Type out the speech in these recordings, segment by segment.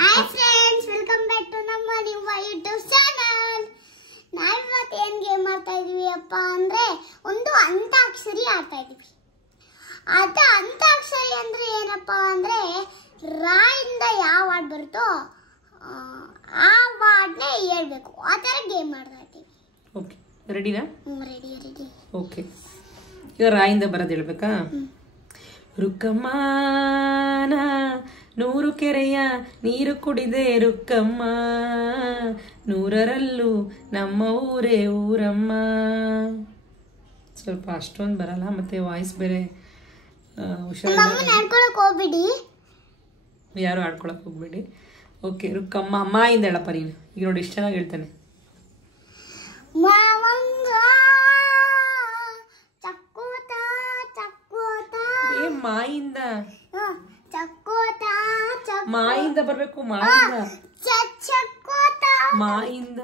Hi friends, welcome back to ನಮ್ಮ ನಿಮ್ಮ YouTube channel. ನಾವಿವತ್ತು ಏನು ಗೇಮ್ ಮಾಡ್ತಾ ಇದೀವಿ ಅಪ್ಪ ಅಂದ್ರೆ ಒಂದು ಅಂತಾಕ್ಷರಿ ಆಡ್ತಾ ಇದೀವಿ. ಅದು ಅಂತಾಕ್ಷರಿ ಅಂದ್ರೆ ಏನಪ್ಪ ಅಂದ್ರೆ ರಾಯಿಂದ ಯಾವ ವರ್ಡ್ ಬರುತ್ತೋ ಆ ವರ್ಡ್ನೇ ಹೇಳ್ಬೇಕು. ಆ ಥರ ಗೇಮ್ ಮಾಡ್ತಾ ಇದ್ದೀವಿ. ಓಕೆ, ರೆಡಿನಾ? ರೆಡಿ. ಓಕೆ, ಈಗ ರಾಯಿಂದ ಬರೋದು ಹೇಳ್ಬೇಕಾ? ರುಕ್ಕಮ್ಮನ 100 ಕೆರೆಯ ನೀರು ಕುಡಿದೆ ರುಕ್ಕಮ್ಮ, 100ರಲ್ಲೂ ನಮ್ಮ ಊರೇ ಊರಮ್ಮ. ಸ್ವಲ್ಪ ಅಷ್ಟೊಂದು ಬರಲ್ಲ, ಮತ್ತೆ ವಾಯ್ಸ್ ಬೇರೆ ಹೋಗ್ಬಿಡಿ, ಯಾರು ಆಡ್ಕೊಳಕ್ ಹೋಗ್ಬೇಡಿ. ಓಕೆ, ರುಕ್ಕಮ್ಮ ಮಾಯಿಂದ ಹೇಳಪ್ಪ ನೀನು. ಈಗ ನೋಡಿ ಎಷ್ಟು ಚೆನ್ನಾಗಿ ಹೇಳ್ತಾನೆ. ಮಾಯಿಂದ ಮಾಯಿಂದ ಬರ್ಬೇಕು. ಮಾಯಿಂದ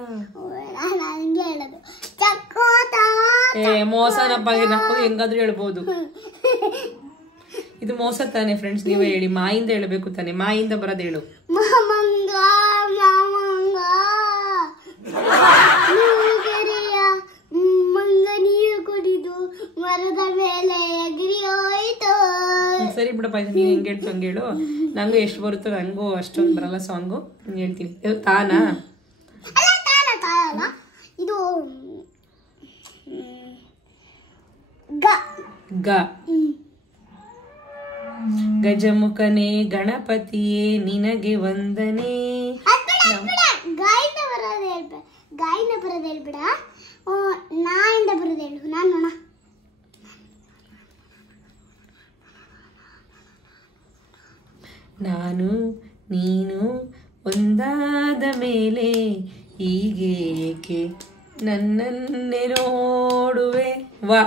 ಮೋಸನಪ್ಪ, ನಾವು ಹೆಂಗಾದ್ರೂ ಹೇಳ್ಬೋದು. ಇದು ಮೋಸ ತಾನೆ ಫ್ರೆಂಡ್ಸ್, ನೀವೇ ಹೇಳಿ. ಮಾಯಿಂದ ಹೇಳ್ಬೇಕು ತಾನೆ, ಮಾಯಿಂದ ಬರೋದು ಹೇಳು. ಮರದ ಮೇಲೆ ಎಗರಿ ಹೋಯ್ತು. ಸರಿ ಬಿಡಪ್ಪ, ಇದು ನೀನ್ ಹೆಂಗ್ ಹೇಳ್ತು ಹಂಗೆ ಹೇಳು. ನಂಗೂ ಎಷ್ಟು ಬರುತ್ತೋ ನಂಗೂ ಅಷ್ಟೊಂದು ಬರಲ್ಲ ಸಾಂಗು, ಹೇಳ್ತೀನಿ. ಇದು ತಾನಾ? ಇದು ಗಜಮುಖನೇ ಗಣಪತಿಯೇ ನಿನಗೆ ವಂದನೆ. ಗಾಯಿಂದ ಬರೋದು ಹೇಳ್ಬೇಡ, ನಾಯಿಂದ ಬರೋದು ಹೇಳು. ನಾನು ನಾನು ನೀನು ಒಂದಾದ ಮೇಲೆ ಹೀಗೆ ಏಕೆ ನನ್ನನ್ನೇ ನೋಡುವೆ. ವಾ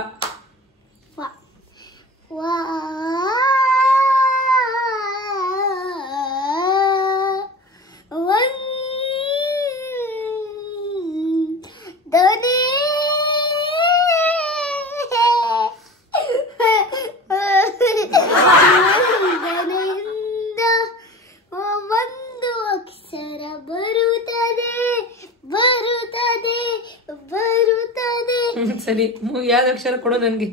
ಸರಿ, ಯಾವ್ದು ಅಕ್ಷರ ಕೊಡು ನನ್ಗೆ.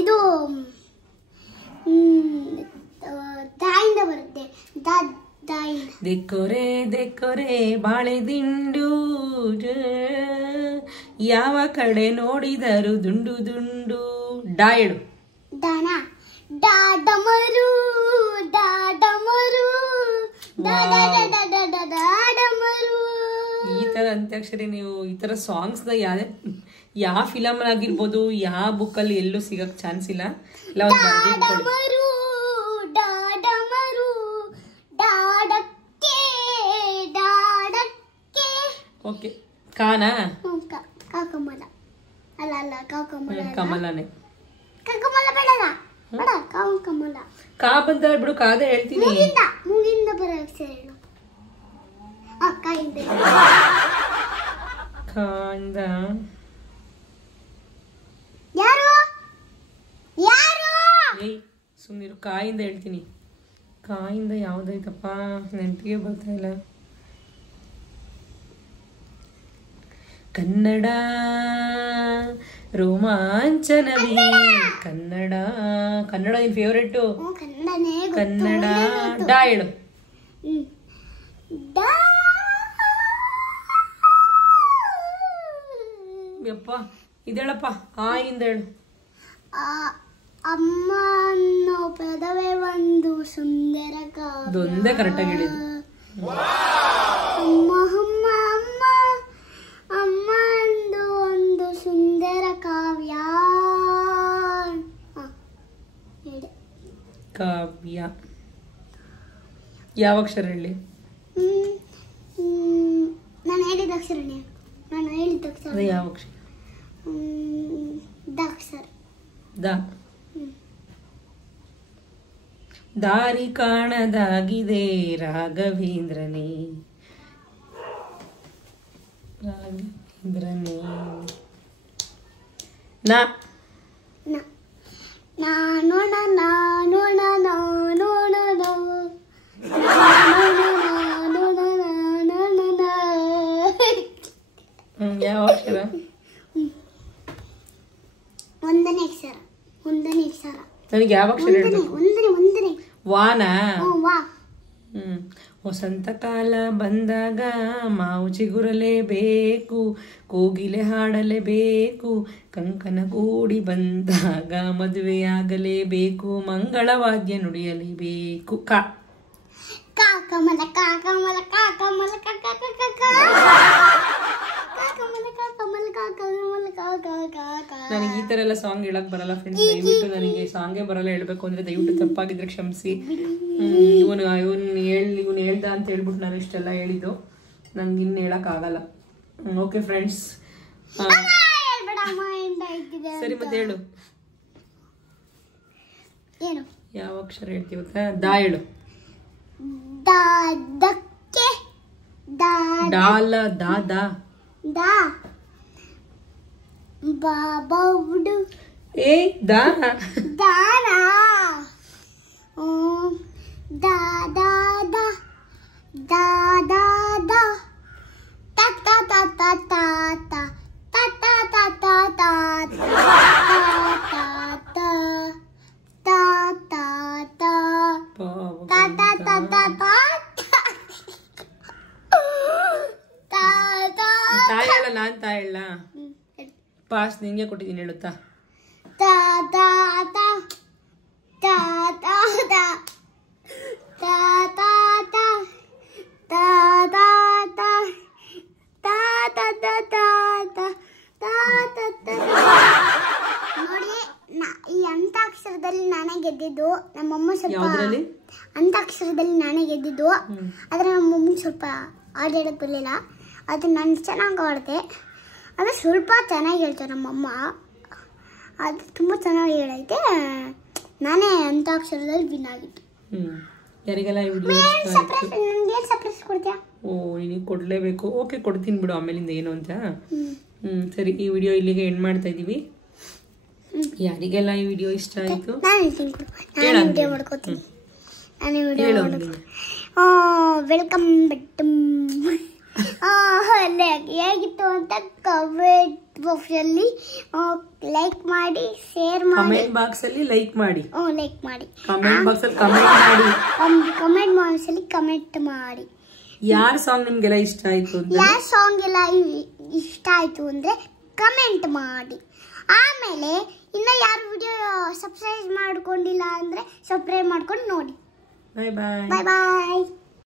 ಇದು ದಾಯಿಂದ ಬರುತ್ತೆ. ದೆಕ್ಕೊರೆ ದೆಕ್ಕೊರೆ ಬಾಳೆ ದಿಂಡು, ಯಾವ ಕಡೆ ನೋಡಿದರು ದುಂಡು ದುಂಡು. ಡಾ ಹೇಳು. ದಾನ ಡಾಡಮರು ಡಾಡಮರು ಡಾಡಮರು. ಈ ತರ ಅಂತ್ಯಾಕ್ಷರಿ ನೀವು ಈ ತರ ಸಾಂಗ್ಸ್ ನ ಯಾವ ಫಿಲಮ್ ಆಗಿರ್ಬೋದು, ಯಾವ ಬುಕ್ ಅಲ್ಲಿ ಎಲ್ಲೂ ಸಿಗಕ್ ಚಾನ್ಸ್ ಇಲ್ಲ. ಎಲ್ಲ ಒಂದು ಬರ್ದಿಟ್ಕೊಳ್ಳಿ. ಓಕೆ, ಕಾನಾ? ಕಾಕಮಲ ಅಲ್ಲ ಕಾಕಮಲ ಕಮಲನೇ. ಕಾಕಮಲ ಬೇಡಲ್ಲ, ಬೇಡ ಕಾಕಮಲ. ಕಾ ಬಂತ ಬಿಡು, ಕಾದೇ ಹೇಳ್ತೀನಿ. ಮೂಗಿಂದ ಬರೋ ಅಕ್ಷರ ಹೇಳು. ಕಾಯಿಂದ ಯಾರು ಏಯ್ ಸುಮ್ಮನಿರು. ಕಾಯಿಂದ ಹೇಳ್ತೀನಿ. ಕಾಯಿಂದ ಯಾವ್ದೈತಪ್ಪ, ನೆನಪಿಗೆ ಬರ್ತಾ ಇಲ್ಲ. ಕನ್ನಡ ರೋಮಾಂಚನವೇ ಕನ್ನಡ. ಕನ್ನಡ ನಿನ್ ಫೇವ್ರೇಟು? ಕನ್ನಡ. ಡಾ ಹೇಳು. ಯಪ್ಪ ಇದೇಳಪ್ಪ, ಆಯಿಂದ ಹೇಳು. ಅಮ್ಮ ಅನ್ನೋ ಪದವೇ ಒಂದು ಸುಂದರ ಕಾವ್ಯ. ಅದೊಂದೇ ಕರೆಕ್ಟಾಗಿ ಹೇಳಿದ್ದು. ಅಮ್ಮ ಅಮ್ಮ ಅಮ್ಮ ಅಮ್ಮ ಅಂದು ಒಂದು ಸುಂದರ ಕಾವ್ಯ. ಕಾವ್ಯ ಯಾವ ಅಕ್ಷರ ಹೇಳಿ? ನಾನು ಹೇಳಿದ ಅಕ್ಷರ ಯಾವ ಅಕ್ಷರ? The Akshara. ದ. ದಾರಿ ಕಾಣದಾಗಿದೆ ರಾಘವೇಂದ್ರನೇ. ನ ನಾನು ನಾನು ನಾನು ಯಾವ ಅಕ್ಷರ? ಒಂದನೇ ಅಕ್ಷರ. ಒಂದನೇ ಅಕ್ಷರ. ನನಗೆ ಯಾವ ಅಕ್ಷರ ಹೇಳ್ಬೇಕು? ಒಂದನೇ ವಾನಾ? ವಾ. ವಸಂತ ಕಾಲ ಬಂದಾಗ ಮಾವು ಚಿಗುರಲೇಬೇಕು, ಕೋಗಿಲೆ ಹಾಡಲೇಬೇಕು, ಕಂಕನ ಕೂಡಿ ಬಂದಾಗ ಮದುವೆಯಾಗಲೇಬೇಕು, ಮಂಗಳವಾದ್ಯ ನುಡಿಯಲೇಬೇಕು. ಕ ಕಮಲ ಕಮಲ ಕಮಲ ನನಗೆ ಈ ತರ ಎಲ್ಲ ಸಾಂಗ್ ಹೇಳಕ್ ಬರಲ್ಲ ಫ್ರೆಂಡ್ಸ್. ದಯವಿಟ್ಟು ನನಗೆ ಸಾಂಗೇ ಬರಲ್ಲ. ಹೇಳ್ಬೇಕು ಅಂದ್ರೆ ದಯವಿಟ್ಟು ತಪ್ಪಾಗಿದ್ರೆ ಕ್ಷಮಿಸಿ. ಇವನು ಹೇಳ್ದ ಅಂತ ಹೇಳ್ಬಿಟ್ಟು ನಾನು ಇಷ್ಟೆಲ್ಲ ಹೇಳಿದ್ದು. ನನ್ಗೆ ಇನ್ನು ಹೇಳಕ್ ಆಗಲ್ಲ. ಓಕೆ ಫ್ರೆಂಡ್ಸ್, ಸರಿ ಮತ್ತೆ ಹೇಳು. ಏನು ಯಾವ ಅಕ್ಷರ ಹೇಳ್ತೀವಿ ಗೊತ್ತಾ? ದಾ ಹೇಳು. ದಕ್ಕೆ ಡಾಲ ದಾ ದಾ ದಾ ಬಾಬಾವುಡು ಏ ದಾ ದಾನ ದಾ ದಾ ದಾ ದಾ ದಾ ದಾ ತಾ ತಾ ತಾ ತಾ ತಾ ತಾ ತಾ ತಾ ತಾ ತಾ ತಾ ತಾ ತಾ ತಾ ಹೇಳ. ನಾನ್ ತಾ ಹೇಳ. ಪಾಸ್ ನಿಂಗೆ ಕೊಟ್ಟಿದ್ದೀನಿ ಹೇಳುತ್ತಾ? ನೋಡಿ, ಈ ಅಂತಾಕ್ಷರದಲ್ಲಿ ನಾನೇ ಗೆದ್ದಿದ್ದು. ನಮ್ಮಮ್ಮ ಸ್ವಲ್ಪ ಯಾವ್ದ್ರಲ್ಲಿ? ಅಂತಾಕ್ಷರದಲ್ಲಿ ನಾನೇ ಗೆದ್ದಿದ್ದು. ಆದ್ರೆ ನಮ್ಮಮ್ಮ ಸ್ವಲ್ಪ ಆಡಾಡಕ್ ಬರಲಿಲ್ಲ. ಅದು ನಾನು ಚೆನ್ನಾಗಿ ಆಡಿದೆ. ಅದು ಸ್ವಲ್ಪ ಚೆನ್ನಾಗಿ ಹೇಳ್ತಾರೆ ನಮ್ಮಮ್ಮ. ಅದು ತುಂಬ ಚೆನ್ನಾಗಿ ಹೇಳೈತೆ. ನಾನೇ ಅಂತಾಕ್ಷರದಲ್ಲಿ ವಿನ್ ಆಗಿದ್ದು. ಯಾರಿಗೆಲ್ಲ ಸರ್ಪ್ರೈಸ್ ಕೊಡ್ತೀಯಾ? ಓ, ನಿನಗೆ ಕೊಡ್ಲೇಬೇಕು. ಓಕೆ, ಕೊಡ್ತೀನಿ ಬಿಡು ಆಮೇಲಿಂದ ಏನು ಅಂತ. ಸರಿ, ಈ ವಿಡಿಯೋ ಇಲ್ಲಿಗೆ ಎಂಡ್ ಮಾಡ್ತಾ ಇದೀವಿ. ಯಾರಿಗೆಲ್ಲ ಈ ವಿಡಿಯೋ ಇಷ್ಟ ಆಯ್ತು? ವಿಡಿಯೋ ಮಾಡ್ಕೋತೀನಿ. ವೆಲ್ಕಮ್ ಬಟ್ ಹೇಗಿತ್ತು ಅಂತ ಕಮೆಂಟ್ ಬಾಕ್ಸ್ ಅಲ್ಲಿ ಲೈಕ್ ಮಾಡಿ, ಶೇರ್ ಮಾಡಿ. ಕಮೆಂಟ್ ಬಾಕ್ಸ್ ಅಲ್ಲಿ ಲೈಕ್ ಮಾಡಿ. ಲೈಕ್ ಮಾಡಿ. ಕಮೆಂಟ್ ಬಾಕ್ಸ್ ಅಲ್ಲಿ ಕಮೆಂಟ್ ಮಾಡಿ. ಕಮೆಂಟ್ ಬಾಕ್ಸ್ ಅಲ್ಲಿ ಕಮೆಂಟ್ ಮಾಡಿ. ಯಾರ ಸಾಂಗ್ ನಿಮ್ಗೆಲ್ಲ ಇಷ್ಟ ಆಯ್ತು ಅಂತ, ಯಾರ ಸಾಂಗ್ ಎಲ್ಲ ಇಷ್ಟ ಆಯ್ತು ಅಂದ್ರೆ ಕಮೆಂಟ್ ಮಾಡಿ. ಆಮೇಲೆ ಇನ್ನ ಯಾರು ವಿಡಿಯೋ ಸಬ್ಸ್ಕ್ರೈಬ್ ಮಾಡ್ಕೊಂಡಿಲ್ಲ ಅಂದ್ರೆ ಸಬ್ಸ್ಕ್ರೈಬ್ ಮಾಡ್ಕೊಂಡು ನೋಡಿ. ಬಾಯ್ ಬಾಯ್. ಬಾಯ್ ಬಾಯ್.